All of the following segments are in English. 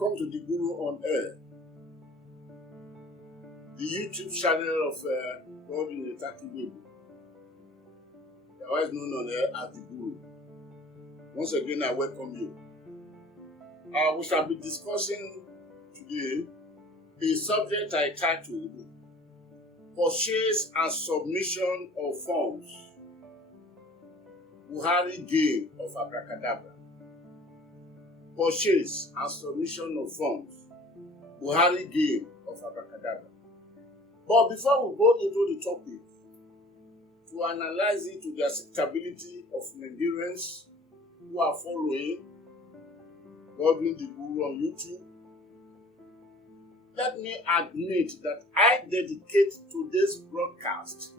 welcome to the Guru on Air, the YouTube channel of God in the Taki, otherwise known on air as the Guru. Once again, I welcome you. We shall be discussing today a subject I titled Purchase and Submission of Funds, Buhari Game of Abracadabra. Purchase and submission of funds, Buhari Game of Abracadabra. But before we go into the topic, to analyze it to the acceptability of Nigerians who are following Godwin the Guru on YouTube, let me admit that I dedicate today's broadcast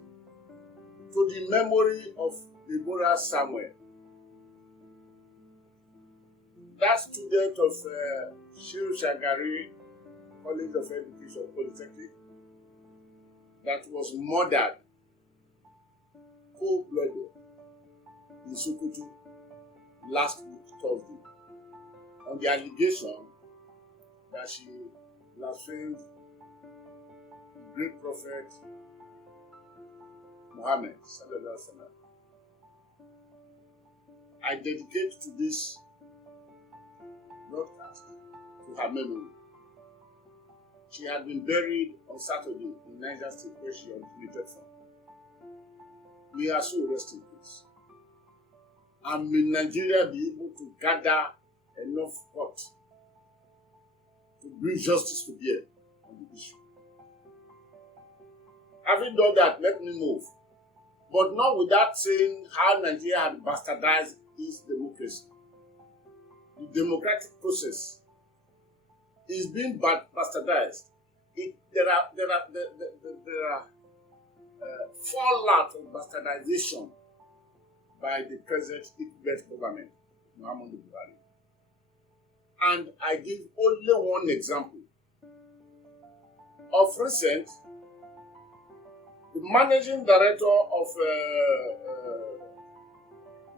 to the memory of Deborah Samuel, that student of Shehu Shagari College of Education Polytechnic that was murdered cold-blooded in Sokoto last week, Thursday, on the allegation that she blasphemed the great prophet Muhammad sallallahu alaihi wasallam. I dedicate to this broadcast to her memory. She had been buried on Saturday in Niger State, where she originated from. May her soul rest in peace. And may Nigeria be able to gather enough support to bring justice to bear on the issue. Having done that, let me move. But not without saying how Nigeria had bastardized its democracy. The democratic process is being bastardized. There are fallout of bastardization by the present Igbo government, Muhammadu Buhari. And I give only one example. Of recent, the managing director of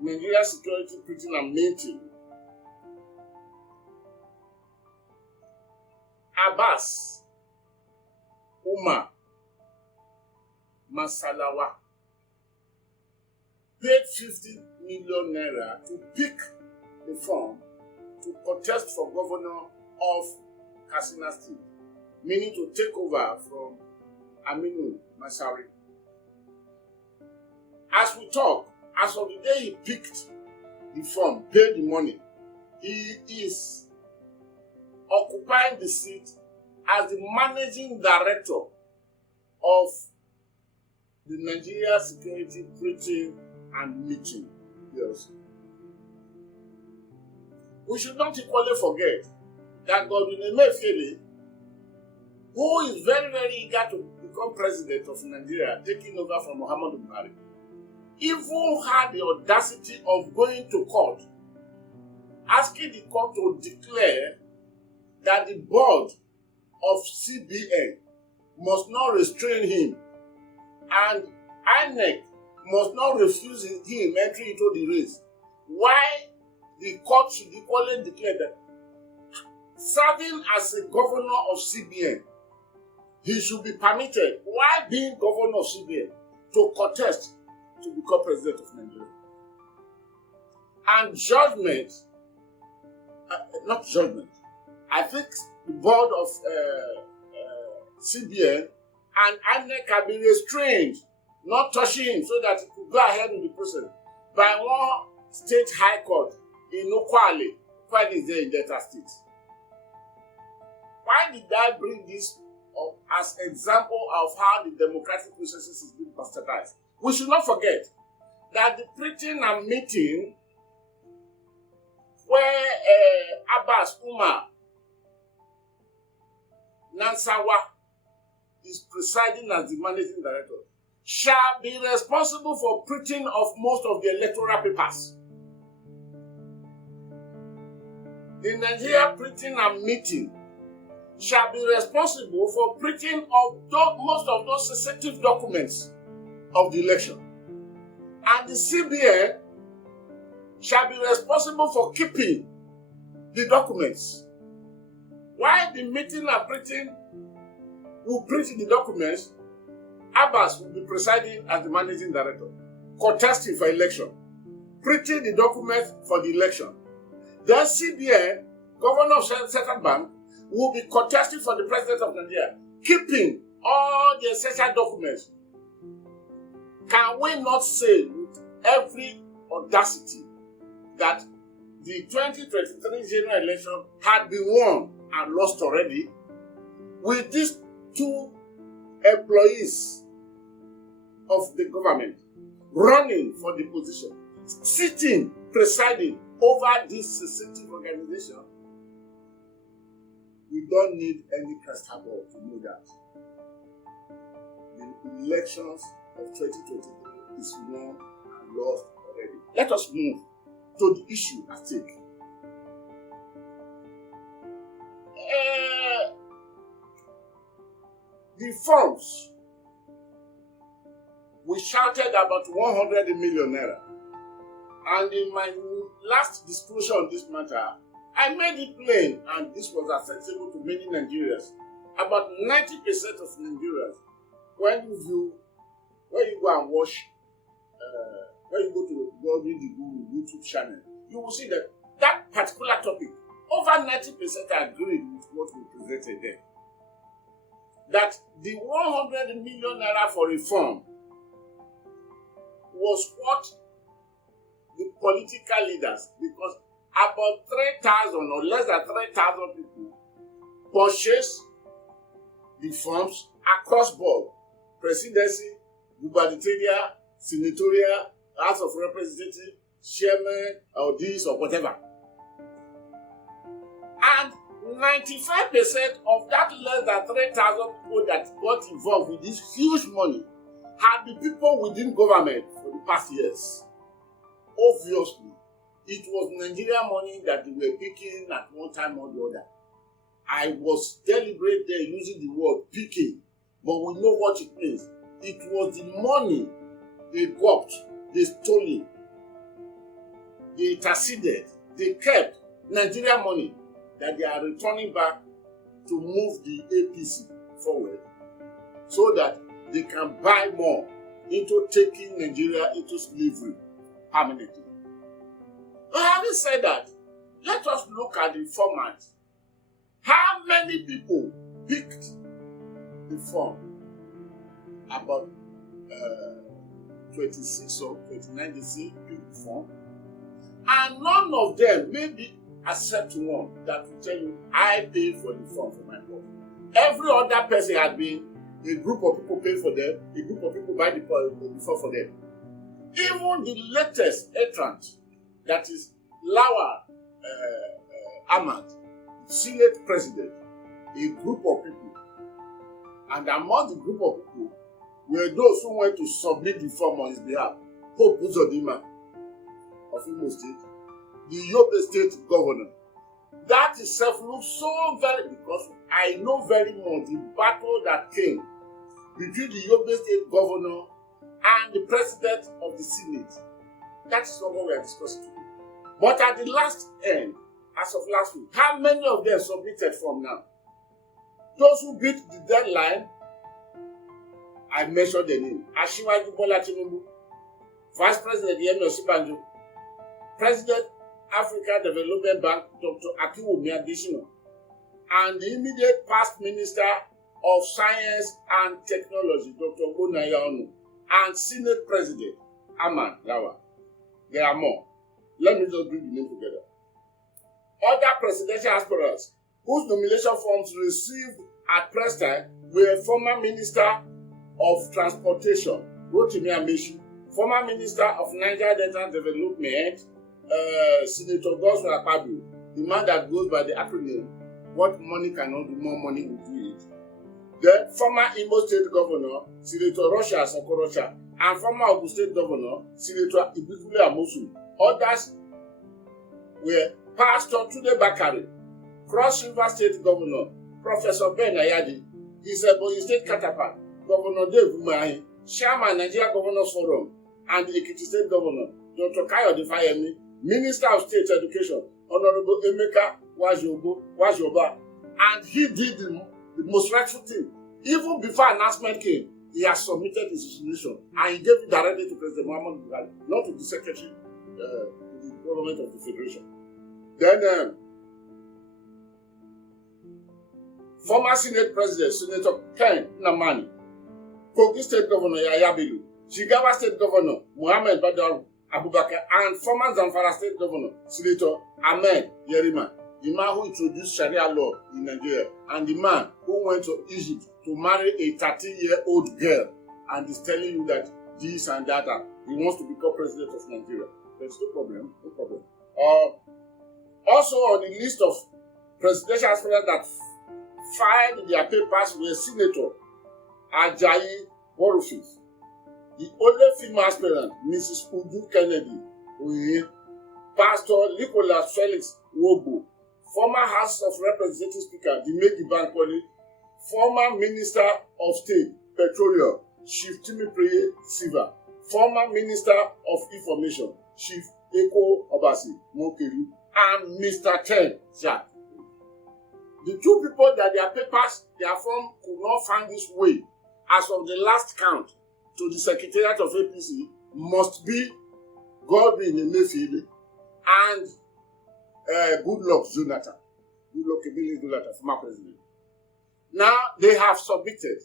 Nigeria Security Printing and Minting, Abbas Umar Masalawa, paid 50 million naira to pick the form to contest for governor of Katsina State, meaning to take over from Aminu Masari. As we talk, as of the day he picked the form, paid the money, he is occupying the seat as the managing director of the Nigeria Security Printing and Meeting PLC. We should not equally forget that Godwin Emefiele, who is very, very eager to become president of Nigeria, taking over from Muhammadu Buhari, even had the audacity of going to court, asking the court to declare that the board of CBN must not restrain him and INEC must not refuse him entry into the race. Why the court should equally declare that serving as a governor of CBN, he should be permitted, while being governor of CBN, to contest to become president of Nigeria. And I think the board of CBN and INEC can be restrained, not touching him, so that he could go ahead in the process by one state high court in Okwale. Okwale is there in Delta State. Why did I bring this up as example of how the democratic processes is being bastardized? We should not forget that the printing and meeting where Abbas Umar Nansawa is presiding as the managing director, shall be responsible for printing of most of the electoral papers. The Nigeria Printing and Meeting shall be responsible for printing of most of those sensitive documents of the election. And the CBN shall be responsible for keeping the documents. While the meeting and printing will print the documents, Abbas will be presiding as the managing director, contesting for election, printing the documents for the election. Then CBN, Governor of Central Bank, will be contesting for the President of Nigeria, keeping all the essential documents. Can we not say with every audacity that the 2023 general election had been won and lost already, with these two employees of the government running for the position, sitting, presiding over this sensitive organization? We don't need any crystal ball to know that the elections of 2023 is won and lost already. Let us move to the issue at stake. The funds, we shouted about 100 million naira. And in my last disclosure on this matter, I made it plain, and this was accessible to many Nigerians. About 90% of Nigerians, when you go and watch, when you go to the Google YouTube channel, you will see that that particular topic, over 90% agreed with what we presented there. That the 100 million naira for reform was what the political leaders, because about 3,000 or less than 3,000 people purchased the forms across board: presidency, gubernatorial, senatorial, House of Representatives, chairman, or this or whatever. And 95% of that less than 3,000 people that got involved with this huge money had been people within government for the past years. Obviously, it was Nigerian money that they were picking at one time or the other. I was deliberate there using the word picking, but we know what it means. It was the money they got, they stole it, they interceded, they kept Nigerian money that they are returning back to move the APC forward so that they can buy more into taking Nigeria into slavery permanently. But having said that, let us look at the format. How many people picked the form? About 26 or 29 picked the form. And none of them, maybe except one, that will tell you, I paid for the form for my boss. Every other person had been, a group of people paid for them, a group of people buy the form for them. Even the latest entrant, that is Lawal Ahmad, Senate President, a group of people, and among the group of people were those who went to submit the form on his behalf. Hope Uzodinma of Imo State, the Yobe State Governor. That itself looks so very, because I know very much the battle that came between the Yobe State Governor and the President of the Senate. That's not what we are discussing today. But at the last end, as of last week, how many of them submitted form now? Those who beat the deadline, I mentioned the name: Asiwaju Bola Tinubu, Vice President Yemi Osinbajo, President African Development Bank Dr. Akinwumi Adesina, and the immediate past Minister of Science and Technology Dr. Ogunaya Onu, and Senate President Ahmad Lawal. There are more. Let me just bring the name together. Other presidential aspirants whose nomination forms received at press time were former Minister of Transportation Rotimi Amechi, former Minister of Niger Delta Development Senator Godswill Akpabio, the man that goes by the acronym "What money cannot do, more money will do it." Then former Imo State Governor Senator Rocha Sokorocha, and former Ogun State Governor Senator Ibikule Amosu. Others were Pastor Tunde Bakare, Cross River State Governor Professor Ben Ayadi, his Ebonyi State counterpart Governor Dave Umahi, Chairman Nigeria Governors Forum, and the Ekiti State Governor Dr. Kayode Fayemi, Minister of State Education Honorable Emeka Wajoba, And he did the most rightful thing. Even before announcement came, he has submitted his resignation and he gave it directly to President Muhammadu Buhari, not to the secretary, to the government of the federation. Then, former Senate President, Senator Ken Namani, Kogi State Governor Yahya Bello, Jigawa State Governor Muhammad Badar Abubakar, and former Zamfara State Governor, Senator Ahmed Yerima, the man who introduced Sharia law in Nigeria, and the man who went to Egypt to marry a 13-year-old girl and is telling you that this and that, he wants to become president of Nigeria. There's no problem, no problem. Also on the list of presidential aspirants that filed their papers were Senator Ajayi Borofis, the only female aspirant, Mrs. Udu Kennedy, Pastor Nicholas Felix Wobo, former House of Representatives Speaker Dimeki Bankole, former Minister of State Petroleum Chief Timipriye Siva, former Minister of Information Chief Eko Obasi Mokeru, and Mr. Chen Jack. The two people that their papers, their form could not find this way as of the last count to the Secretariat of APC must be Godwin Emefiele and Goodluck Jonathan. Goodluck Ebele Jonathan, former president. Now they have submitted.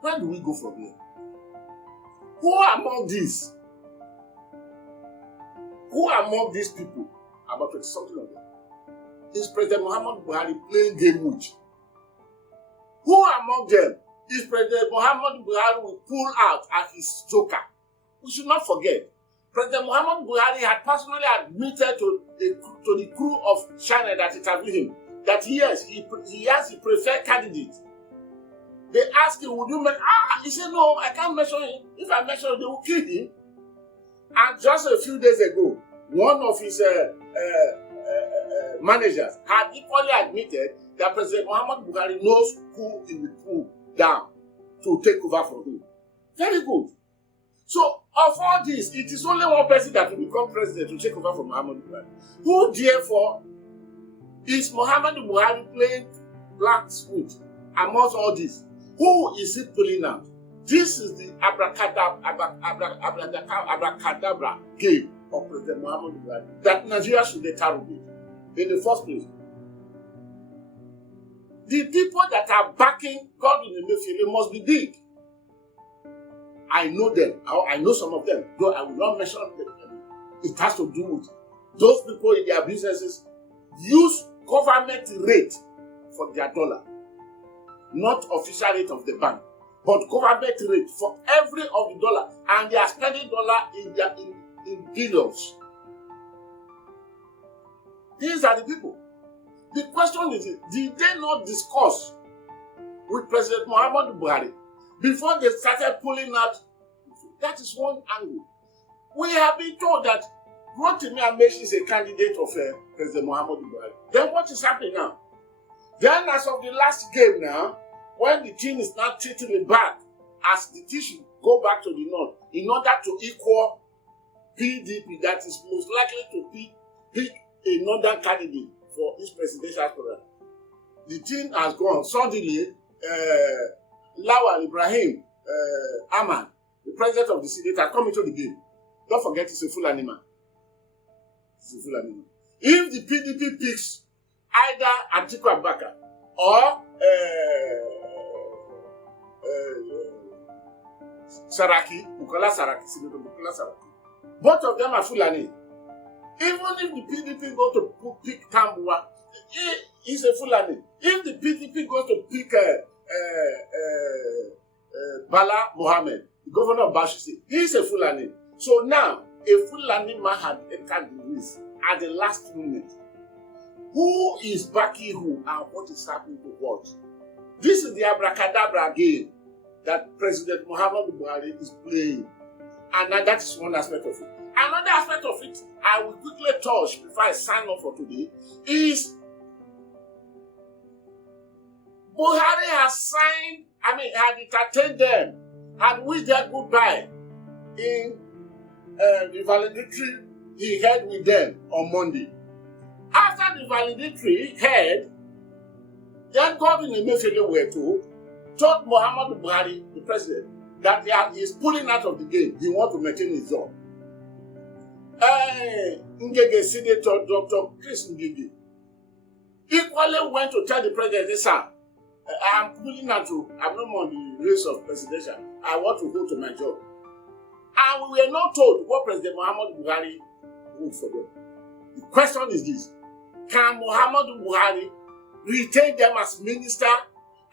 Where do we go from here? Who among these? Who among these people, about 20-something of them, is President Muhammadu Buhari playing game with? Who among them is President Muhammadu Buhari will pull out as his joker? We should not forget, President Muhammadu Buhari had personally admitted to the crew of China that interviewed him that yes, he has a preferred candidate. They asked him, would you mention? He said, no, I can't mention him. If I mention him, they will kill him. And just a few days ago, one of his managers had equally admitted that President Muhammadu Buhari knows who he will pull down to take over from him. Very good. So, of all this, it is only one person that will become president to take over from Muhammadu Buhari. Who, therefore, is Muhammadu Buhari playing blacksmith amongst all this? Who is he pulling out? This is the abracadabra game of President Muhammadu Buhari that Nigeria should get terrible with in the first place. The people that are backing Godwin Emefiele must be big. I know them. I know some of them, though I will not mention them. It has to do with those people in their businesses use government rate for their dollar, not official rate of the bank, but government rate for every of the dollar, and they are spending dollar in billions. These are the people. The question is, did they not discuss with President Muhammadu Buhari before they started pulling out? That is one angle. We have been told that Rotimi Amaechi is a candidate of President Muhammadu Buhari. Then what is happening now? Then as of the last game now, when the team is now treating it back, as the team should go back to the north, in order to equal PDP that is most likely to pick a northern candidate for this presidential program. The team has gone. Suddenly, Lawal Ibrahim Ahmad, the president of the Senate, has come into the game. Don't forget, it's a Fulani man. It's a Fulani man. If the PDP picks either Atiku Abubakar or Saraki, Bukola Saraki, Senator Bukola Saraki, both of them are Fulani. Even if the PDP go to pick Tambuwa, he's a Fulani. If the PDP goes to pick Bala Mohammed, the governor of Bauchi State, he's a Fulani. So now, a Fulani man had entered the race at the last moment. Who is backing who and what is happening to what? This is the abracadabra game that President Muhammadu Buhari is playing. And that is one aspect of it. Another aspect of it I will quickly touch before I sign off for today is Buhari has signed, had entertained them, had wished them goodbye in the valedictory he had with them on Monday. After the valedictory heard, then Godwin Emefiele were told Muhammadu Buhari, the president, that he is pulling out of the game. He wants to maintain his job. Ngege Senator Dr. Chris Ngege equally went to tell the president, "Sir, I'm pulling out I'm no more on the race of presidential. I want to go to my job." And we were not told what President Muhammadu Buhari would for them. The question is this: can Muhammadu Buhari retain them as minister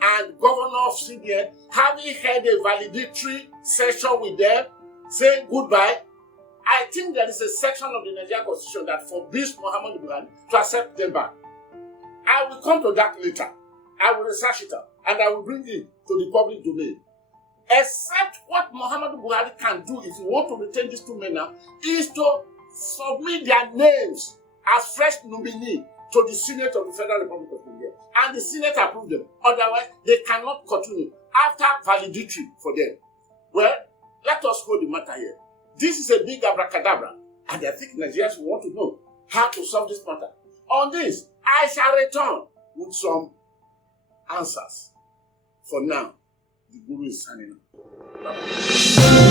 and governor of CBN, having had a valedictory session with them, saying goodbye? I think there is a section of the Nigerian Constitution that forbids Muhammadu Buhari to accept them back. I will come to that later. I will research it out and I will bring it to the public domain. Except what Muhammadu Buhari can do if you want to retain these two men now is to submit their names as fresh nominee to the Senate of the Federal Republic of Nigeria. And the Senate approved them. Otherwise, they cannot continue after valedictory for them. Well, let us hold the matter here. This is a big abracadabra, and I think Nigerians want to know how to solve this matter. On this, I shall return with some answers. For now, the Guru is signing off. Bye-bye.